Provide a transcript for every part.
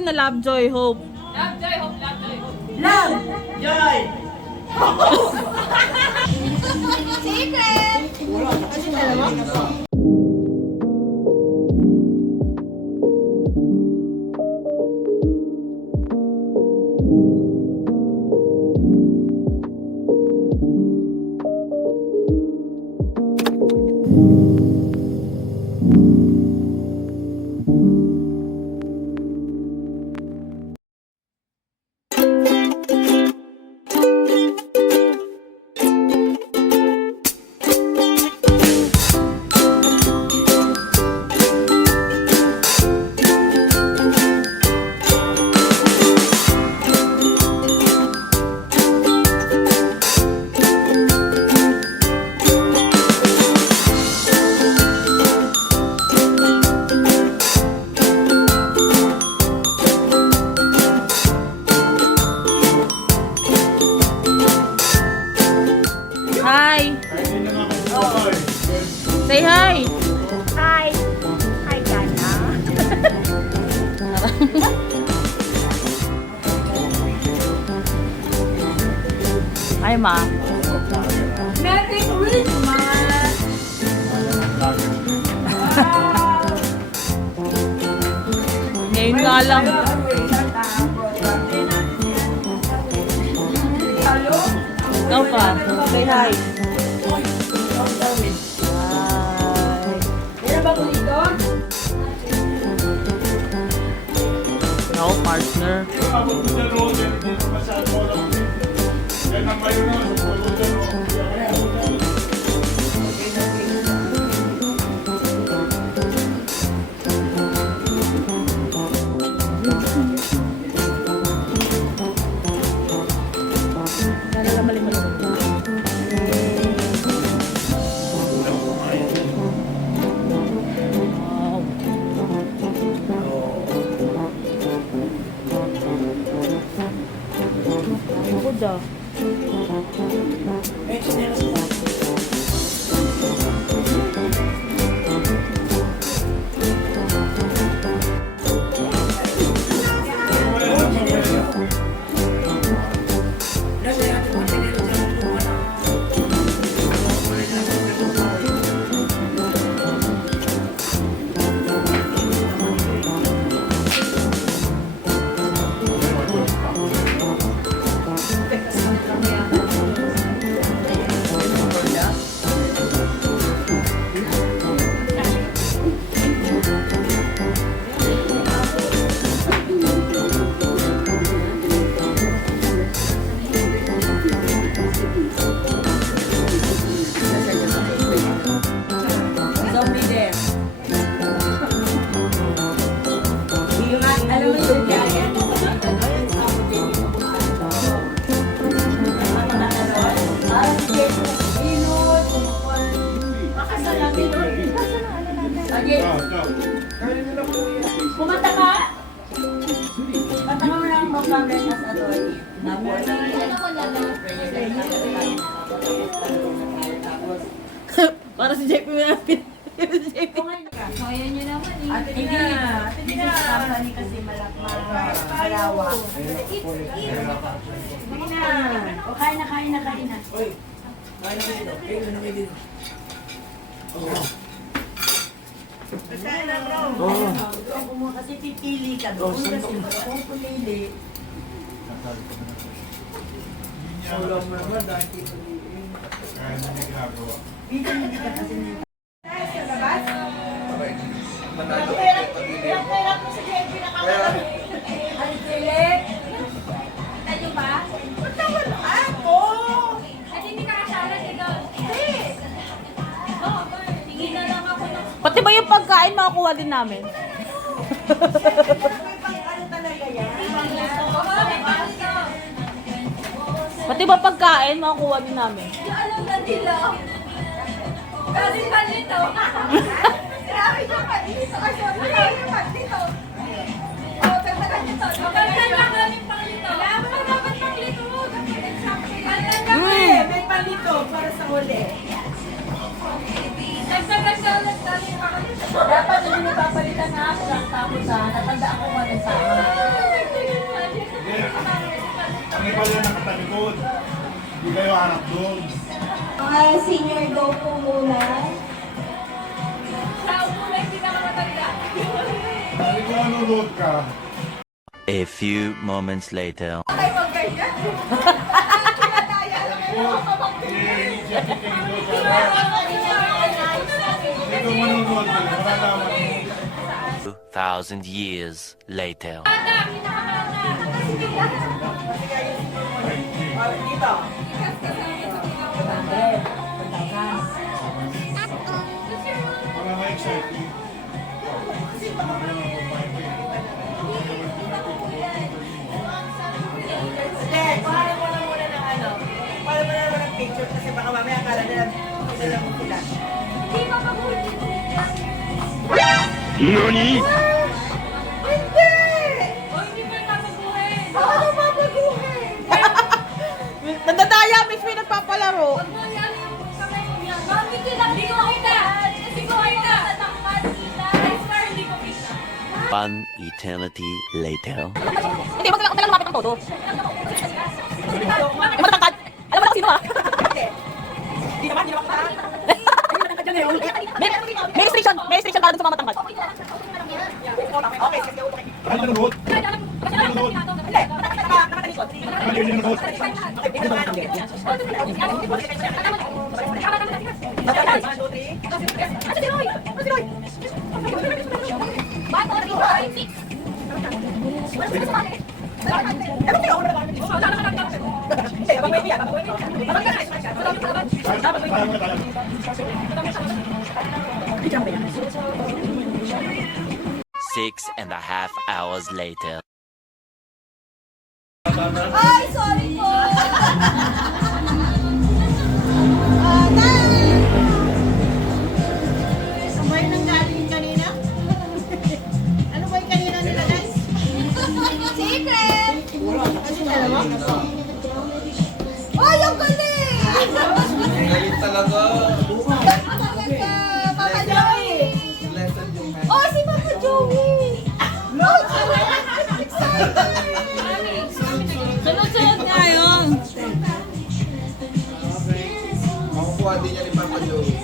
yun na love, joy, hope. Love, joy, hope, love, joy, hope. Love! Joy! Secret! Kasi dalawa? Hi! Say hi! Hi! Hi, Gana. Hi, ma. Merry Christmas! Ngayon nga lang. Ikaw pa. Say hi. Hi. Meron ba ko dito? No, partner. Wow. Good ah. Zombie there. Alam mo yun kaya? Kumanta ka? Kanta ka mo lang mag-comment as attorney. Para si JP mo namin. So, ayan nyo naman eh. Hindi na. Hindi na. Company kasi malawak. Hindi na. O, kain na, kain na, kain na. Ako mo kasi pipili ka doon kasi kung pumili. Hindi ka kasi nito. Hirap mo sa JP na kawala. Ano, Philip? Kita nyo ba? Ba't naman ako? At hindi ka kasala dito. Oo, tingin na lang ako ng... Pati ba yung pagkain makakuha din namin? Ano talaga yan? Pati ba pagkain makakuha din namin? Alam na nila. Kasi pa nito. Grabe siya pa dito. Grabe siya pa dito. Oh, tagtagan niyo to. Magandang lang namin pang lito. Wala mo na dapat pang lito. Dapat exactly. May palito para sa huli. Nagsagasyalan namin pang lito. Dapat hindi napapalitan na ako lang tapos natandaan ko nga ng sama. Hindi pala yan nakatalikod. Hindi kayo harap doon. Mga senior daw po muna. Sa upo na hindi nakamatanda. Sabi ko nanonood ka. A few moments later. Ay, wag ganyan. Hindi ko manonood ka. Malalaman mo. 2,000 years later. Para ma-exciting. Hindi, kuhanin mo na muna ng ano. Kuhanin mo na naman ng picture kasi baka mamaya akala nila kilala mo sila. Hindi pa mabuti. Hindi! O, hindi pa nabaguhin. Ano babaguhin? Nandadaya, miss may nagpapalaro. Huwag mo yan yung kamay mo yan. Mami, hindi ko kita. Hindi ko kita. Ay, sir, hindi ko kita. One eternity later. Hindi, wag na lumapit ng todo. Yung matatangkad. Alam mo na kung sino ah. Hindi naman kita. May restriction. May restriction para dun sa mga matangkad. Okay, sige, okay. Ano nanonood? Nanonood? Ano yung nanonood? Tayo ka tayo. 6.5 hours later. Ay, sorry po! Sabay nang galing kanina? Ano ba yung kanina nila, guys? Secret! Ano dalawa? Ay, ang galing! Galit talaga. Papa Joey! Lesson yung man. Oh, si Papa Joey! Oh, Sunod-sunod nga yun. Makukuha din niya ni Papa Joey.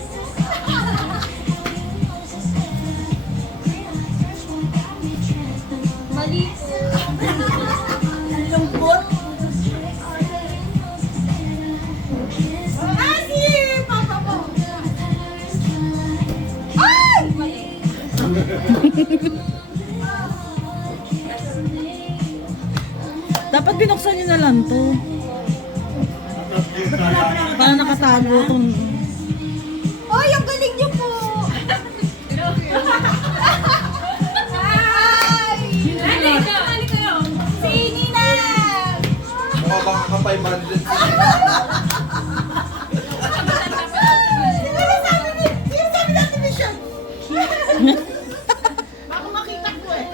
mali po. Ang lungkot. Ah, si Papa po! Ay! Mali. Dapat binuksan nyo na lang to. Para nakatago itong... Ay, ang galing niyo po! Ay! Halik kayo. Si Nina! Mukha bang ka 500. Sino sabi natin mission? Baka makita ko eh.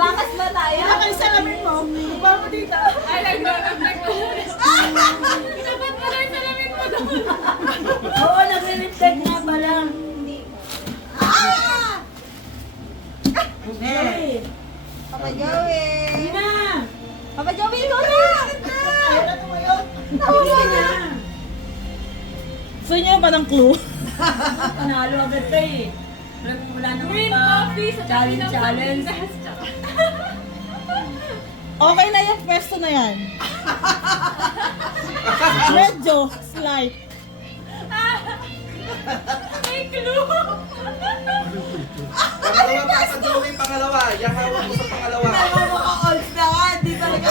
Bakas ba tayo? Kaya kayo salamin mo. Iba mo dito. Ay, nag-reflect ko. Kinabat mo na yung salamin mo doon. Oo, nagre-reflect nga pala. Ah! Hey! Papa Joey! Nina! Papa Joey, ikaw na! Ayaw na tumayon. Nawala na! Gusto nyo ba ng clue? Panalo agad ka eh. Wala na Green coffee sa tabi ng challenge. Pilipinas. Okay na yung pwesto na yan. Medyo slight. May clue. Pangalawa, Papa Joey, pangalawa. Yahawak mo sa pangalawa. Maka-alls na nga. Di talaga.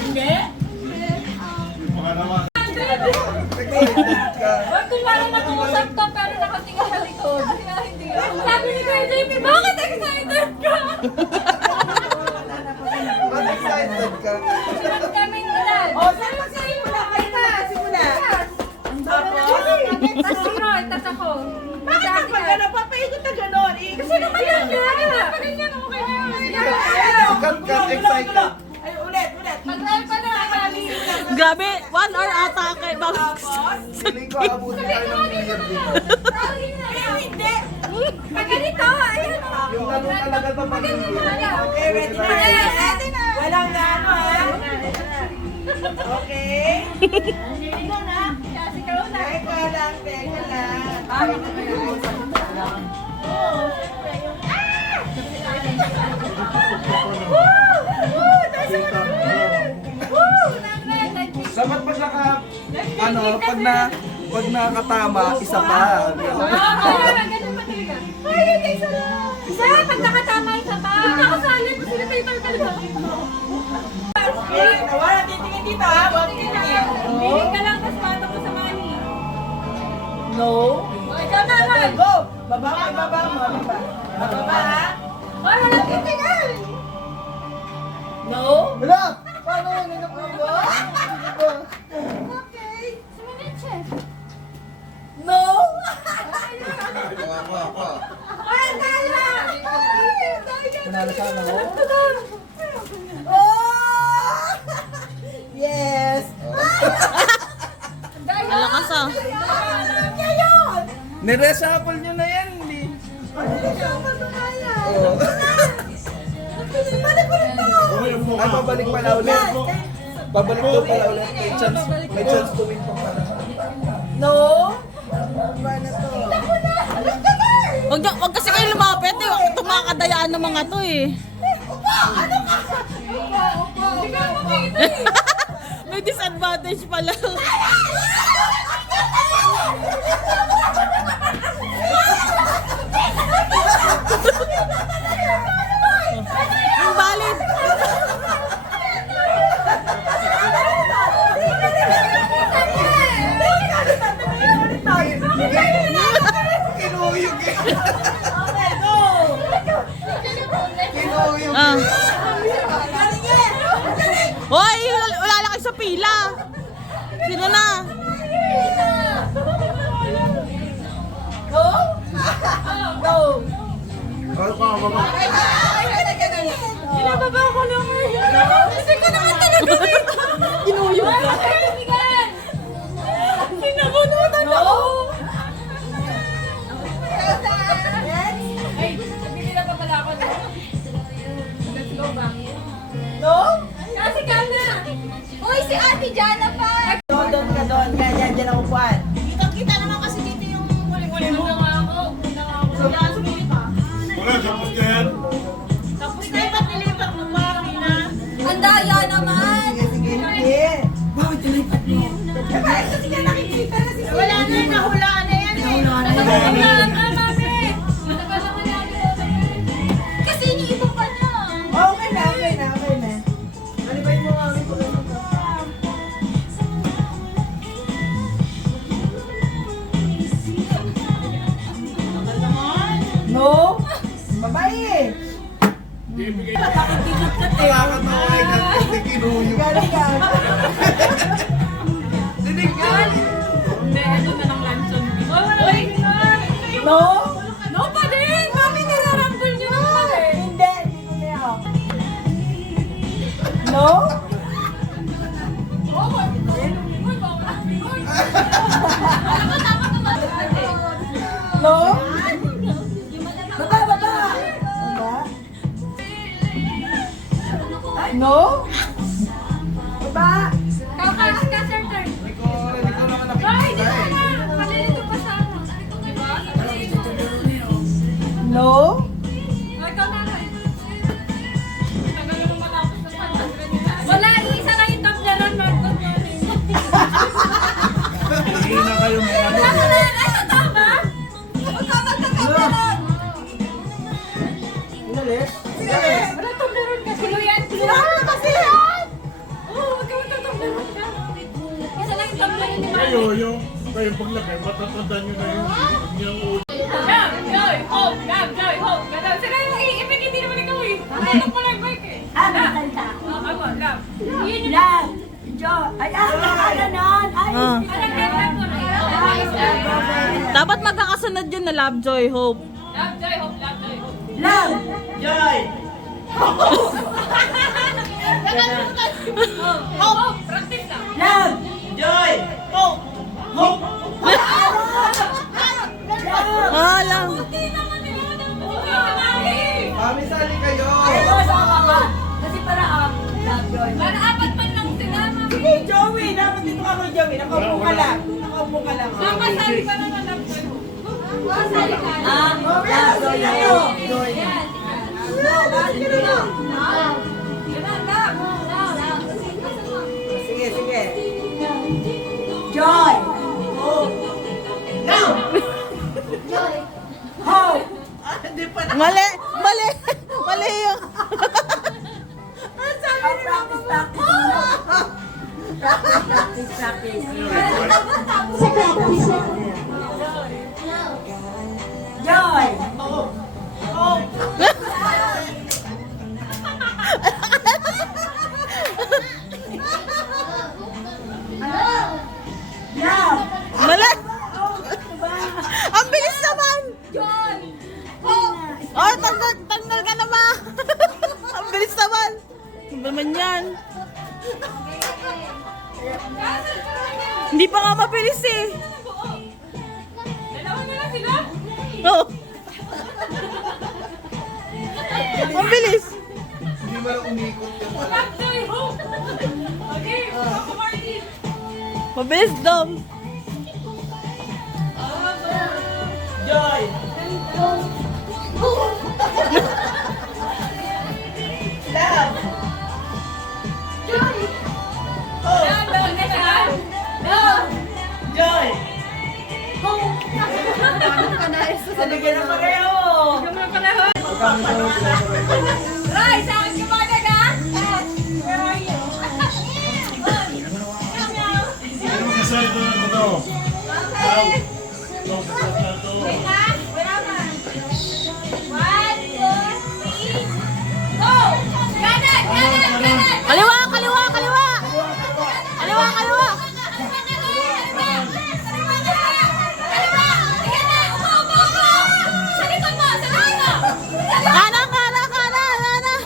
Hindi? Baka naman. Nag-excited ka. Huwag kung parang nag-uusap ka pero nakatingin sa likod. Sabi ni Kuya JP, bakit excited ka? Ba't excited ka? Ba't kaming ilan? O, saan magsimula? Kayo na, simula. Tapos itas ako. Bakit ka pa gano'n? Papaikot na gano'n. Kasi naman yan. Pa rin yan, okay na yun. Cut, excited. Ay, ulit. Mag-live pa na, kami. Grabe, 1 hour ata kay Feeling ko abutin tayo ng New Year dito. Hindi. Pag ganito, ayan. Yung ganun talaga ito pag hindi. Okay, ready na. Ready na. Walang na ano ha. Okay. Ikaw na. Kasi ikaw na. Teka lang, teka lang. Oo, syempre. Woo! Tayo sa mga. Woo! Dapat pag naka, ano, pag nakatama, isa pa. Ganun pa talaga. Ay, hindi isa lang. Isa, pag nakatama isa pa. Pag nakasalit, sila tayo talaga. Okay, wala titingin dito ha. Wala titingin. Bili ka lang, tapos pato ko sa money. No. O, ikaw na lang. Go! Baba mo, baba mo. Baba ha. Wala lang titingin. No. Wala. Paano yun? Ano po ba? Okay. Sumimitse. No. Ako. Ay, tala. Manalo sa ano? Oh! Yes! Malakas ah. Alam niya yun. Niresapol nyo na yan, hindi. Oo. Balik ko ito. Okay, yung mukha. Ay, pabalik pala ulit. Pabalik daw pala ulit. May chance to win pa pala. No? Ba na to? Wag kasi kayo lumapit eh. Ito mga kadayaan ng mga to eh. Hindi ka makita eh. May disadvantage pala. Ang valid. Kinuyog eh. Okay, go! Kinuyog Ah. eh. Hoy, wala lang kayo sa pila. Sino na? No? No! Ano pa, baba? Sinababa ko lang eh. Kasi ko naman talaga dito. Kinuyog ka. Kaibigan. Sinabunutan No? ako. Yes? Ay, bibili na pa pala ako. Let's go back. No? Kasi ka na. Uy, si Ate Jana pa. Doon ka doon, kaya dyan ang upuan. Kita naman kasi dito yung huli-huli mo. Una nga ako. Yan, sumili pa. Wala, tapos na yan. Tapos na yung nilipat mo pa kanina. Ang daya naman. Sige, sige, sige. Wala na, nahulaan na yan eh. Nahulaan na, mami. Matagal naman namin. Kasi iniiba pa niya. Okay na, okay na, okay na. Malibay mo nga kami kung ano to. No? Babae! Hindi ibigay. Wala ka na ay kasi kinuyog. Galing ka. Dinig ka. Hindi, ito na lang luncheon. Uy! No? No pa din! Mami, nirarambol niyo naman eh. Hindi, hindi ko kaya ako. No? No? Baba, baba! Baba? No? Baba? Ka-sir turn. Ikaw naman Ay, di nakikita ko eh. na. Malilito pa sa ano. Diba? No? O, ikaw na rin. Tagal naman matapos ng 100. Wala, isa lang yung tableran, Marcos. Hindi na kayo may ano. Wala na, ano tama? Inalis? Wala tableran kasi. Yan, wala kasi yan. Oo, wag ka magtatableran ka. Isa lang yung tableran ni Marcos. Kayo paglagay, matatandaan nyo na yung ulo. Love, joy, hope, love, joy, hope. Ganun. Sila yung i-ipig, hindi naman ikaw eh. Ano pala yung mic eh. Maganda. Ako, love. Yun yung Love. Jo. Ay, ano nun? Ay, Ah. parang ganda mo na. Dapat magkakasunod yun na Love, Joy, Hope. Love, joy, hope, love, joy, hope. love. Joy! Hope, practice lang. Love! Joy! Oh! Oh! Ah, lang. Hindi naman nila ng buhay. Mami, sali kayo. Ayaw mo sama ka. Kasi para love yun. Para apat man lang sila. Sige, Joey! Dapat dito ka kay Joey. Nakaupo ka lang. Nakaupo ka lang. Makasali pa lang ang love ko. Makasali ka. Love, joy na to. Joy na. Sige, sige. Joy! Now! Hope! Hindi pa na. Mali! Mali! Mali yung... Practice, practice muna. Practice, practice. Joy! Love! Mali! Ang bilis naman! Oh, tanggal ka naman! Ang bilis naman! Ano naman yan? Hindi pa nga mabilis eh. Dalawa na lang sila. Oh. Ang bilis! Hindi mo lang umikot yung Joy, hope. Okay, ako Martin. Mabilis, Dom. Joy! Love! Oh! Doon ka na. Doon. Joy! Sabigyan ng pareho! Gumana pa na ho. Ray, sa akin ka ba na? Where are you? Ano kasal ito na ito? Wait na. Wait na. 1, 2, 3. Go! Kanan! Kanan! Kanan! Kaliwa, kaliwa, kaliwa! Kaliwa, kaliwa! Kanan, kanan, kanan, kanan!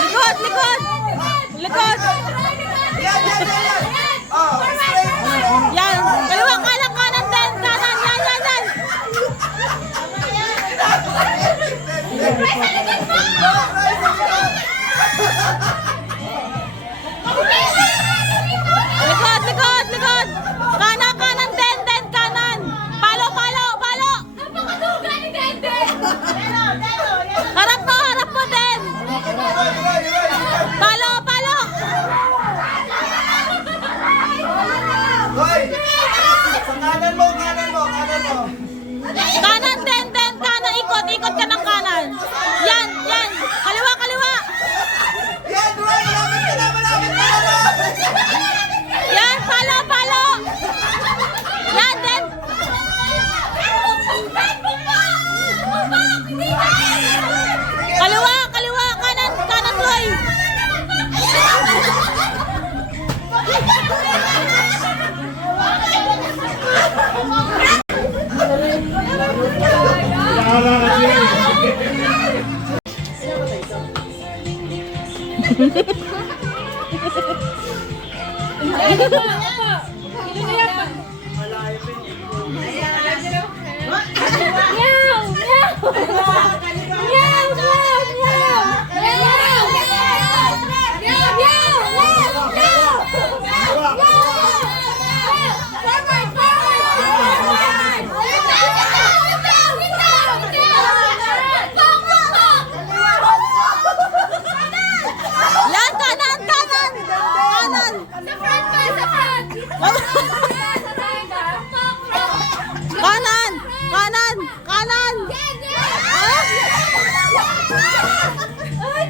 Likod, likod! Likod! Yan, yan, yan, yan. Oh, straight. Yan! Kaliwa, kanan, kanan din! Kanan! Yan, yan, yan! Likod, likod, likod! Kanan, kanan din, kanan! Palo, palo, palo! Harap mo din! Palo, palo! Hoy! Sa kanan mo, kanan mo, kanan mo. Kanan din, kanan! Ikot, ikot ka ng kanan! Yan, yan! Kaliwa, kaliwa! Yan, Roy! Malapit ka na, malapit ka na! Yan, palo, palo! Yan din! Kaliwa, kaliwa! Kanan, kanan, Roy! Naalala siya. Yan, kanan, kanan! Kanan! Kanan! Kanan! Kanan! Ay,